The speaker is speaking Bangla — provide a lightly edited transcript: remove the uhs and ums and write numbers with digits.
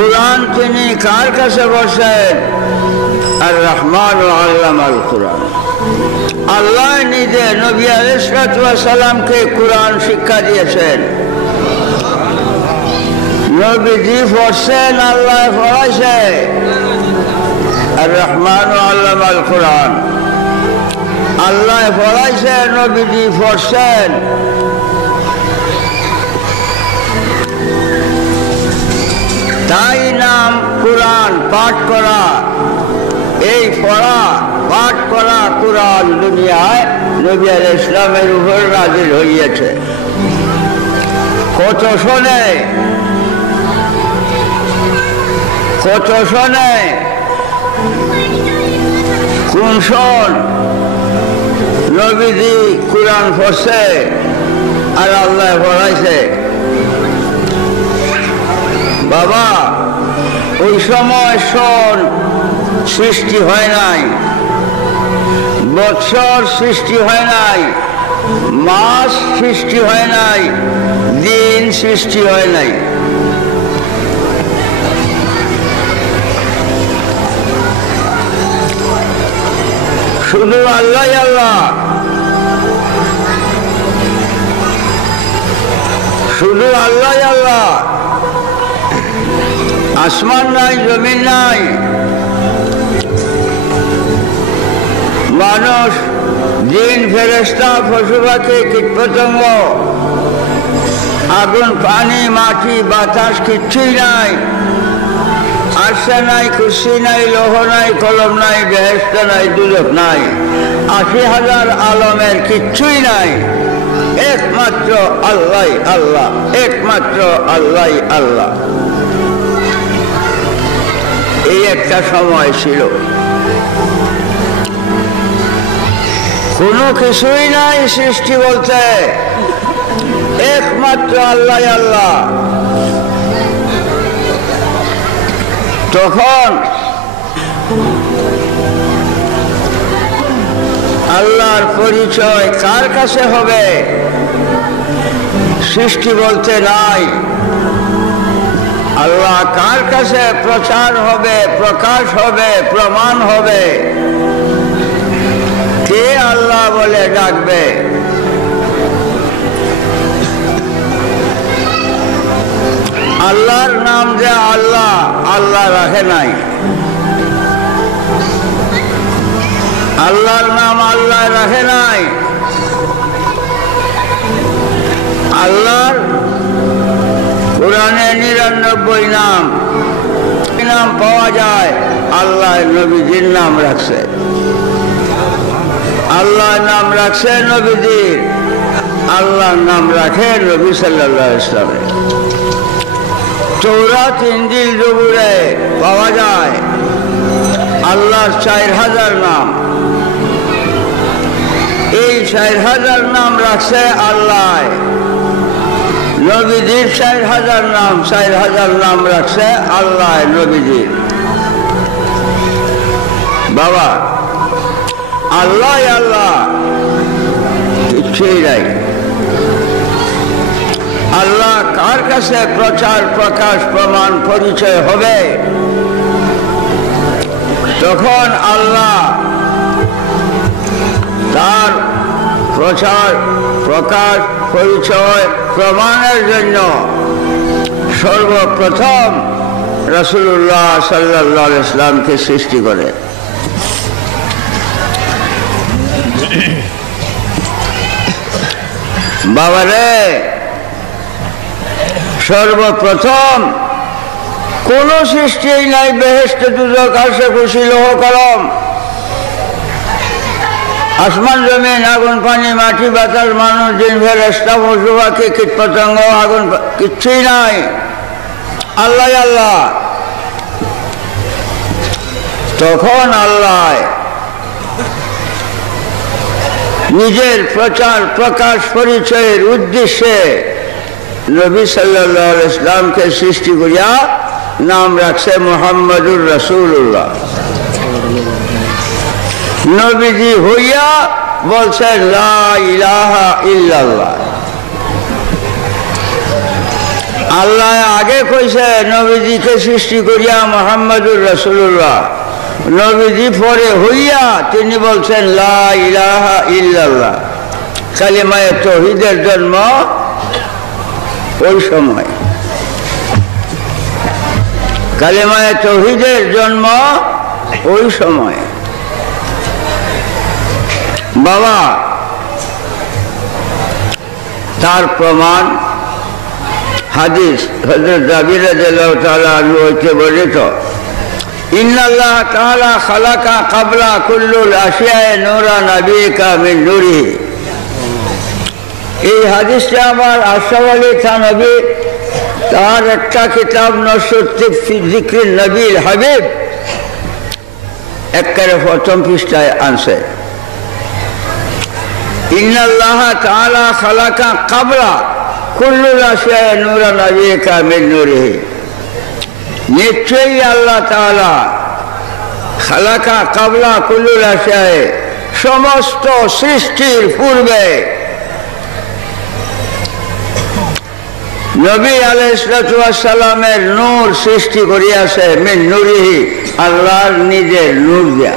কুরআন তিনি কার কাছে বসেন? আর রহমান আল্লামাল কুরআন। আল্লাহ নিজে নবী আলাইহিস সালামকে কুরআন শিক্ষা দিয়েছেন। নবীজি পড়ছেন, আল্লাহ পড়াইছে। আর রহমান আল্লামাল কুরআন, আল্লাহ পড়াইছে, নবীজি পড়ছেন। তাই নাম কুরআন পাঠ করা। এই পড়া পাঠ করা কুরআন দুনিয়ায় নবী আলাইহিস সালামের উপর নাযিল হইয়াছে। কত শোনে, কত শোনে, কোন শোন নবীজি কুরআন পড়ছে আর আল্লাহ পড়াইছে। বাবা, ওই সময় সন সৃষ্টি হয় নাই, বৎসর সৃষ্টি হয় নাই, মাস সৃষ্টি হয় নাই, দিন সৃষ্টি হয় নাই। শুধু আল্লাহ আল্লাহ, শুধু আল্লাহ আল্লাহ। আসমান নাই, জমিন নাই, মানুষ, জিন, ফেরেশতা, পশু পাখি, কীটপতঙ্গ, আগুন, পানি, মাটি, বাতাস কিচ্ছুই নাই। আরশা নাই, কুরসি নাই, লৌহ নাই, কলম নাই, বেহেশত নাই, দুজক নাই, ৮০,০০০ আলমের কিচ্ছুই নাই। একমাত্র আল্লাহ আল্লাহ, একমাত্র আল্লাহ আল্লাহ। এই একটা সময় ছিল, কোনো কিছুই নাই সৃষ্টি বলতে, একমাত্র আল্লাহ আল্লাহ। তখন আল্লাহর পরিচয় কার কাছে হবে? সৃষ্টি বলতে নাই। আল্লাহ কার কাছে প্রচার হবে, প্রকাশ হবে, প্রমাণ হবে? কে আল্লাহ বলে ডাকবে? আল্লাহর নাম যে আল্লাহ, আল্লাহ রাখে নাই। আল্লাহর নাম আল্লাহ রাখে নাই। আল্লাহর কুরআনে ৯৯ নাম নাম পাওয়া যায়। আল্লাহ নবীজির নাম রাখছে, আল্লাহ নাম রাখছে নবীজির, আল্লাহ নাম রাখে নবী সাল্লাল্লাহু আলাইহি ওয়াসাল্লাম। তৌরাত, ইনজিল, জবুরে পাওয়া যায় আল্লাহর ৪,০০০ নাম। এই ৪,০০০ নাম রাখছে আল্লাহ। নবীজির ৪,০০০ নাম, ৪,০০০ নাম রাখছে আল্লাহ নবীজির। বাবা, আল্লাহ আল্লাহ কিছুই নাই। আল্লাহ কার কাছে প্রচার, প্রকাশ, প্রমাণ, পরিচয় হবে? তখন আল্লাহ তার প্রচার, প্রকাশ, পরিচয়, প্রমাণের জন্য সর্বপ্রথম রাসূলুল্লাহ সাল্লাল্লাহু আলাইহি ওয়াসাল্লামকে সৃষ্টি করে। বাবারে, সর্বপ্রথম কোন সৃষ্টি নাই, বেহেশত, দুজক, আরশ, কুরসি, লৌহ, কলম, আসমান, জমিন, আগুন, পানি, মাটি, বাতাস, মানুষ, জিন, ফেরেশতা, পশু পাখি, কীটপতঙ্গ, আগুন, কিচ্ছুই নাই। আল্লাহ আল্লাহ। তখন আল্লাহ নিজের প্রচার, প্রকাশ, পরিচয়ের উদ্দেশ্যে নবী সাল্লাল্লাহু আলাইহি ওয়াসাল্লামকে সৃষ্টি করিয়া নাম রাখছে মুহাম্মাদুর রাসূলুল্লাহ। নবীজি হইয়া বলছেন লা ইলাহা ইল্লাল্লাহ। আল্লাহ আগে কইছে নবীজিকে সৃষ্টি করিয়া মুহাম্মদুর রাসূলুল্লাহ, নবীজি পরে হইয়া তিনি বলছেন লা ইলাহা ইল্লাল্লাহ, কালিমায়ে তাওহীদের জন্ম ওই সময়, কালিমায়ে তাওহীদের জন্ম ওই সময়। বাবা তার প্রমাণ হাদিস হযরত জাবির রাদিয়াল্লাহু তাআলা আনহু হইতে বর্ণিত, ইন্নাল্লাহ তাআলা খালাকা ক্বাবলা কুল্লুল আশিয়ায়ে নূরা নাবিয়িকা মিন নূরিহি। এই হাদিসটা আমার আশরাফ আলী থানভী তার একটা কিতাব নসরুদ্দিন ফি যিকরিন নবীল হাবিব একেবারে প্রথম পৃষ্ঠায় আনছে। ইন্নাল্লাহ তাআলা খালাকা ক্বাবলা কুল্লুল আশিয়ায়ে নূরা নাবিয়িকা মিন নূরিহি, নিশ্চয়ই আল্লাহ তাআলা খালাকা ক্বাবলা কুল্লুল আশিয়ায়ে সমস্ত সৃষ্টির পূর্বে নবী আলাইহিস সালামের নূর সৃষ্টি করিয়াছে মিন নূরিহি, আল্লাহর নিজের নূর দিয়া।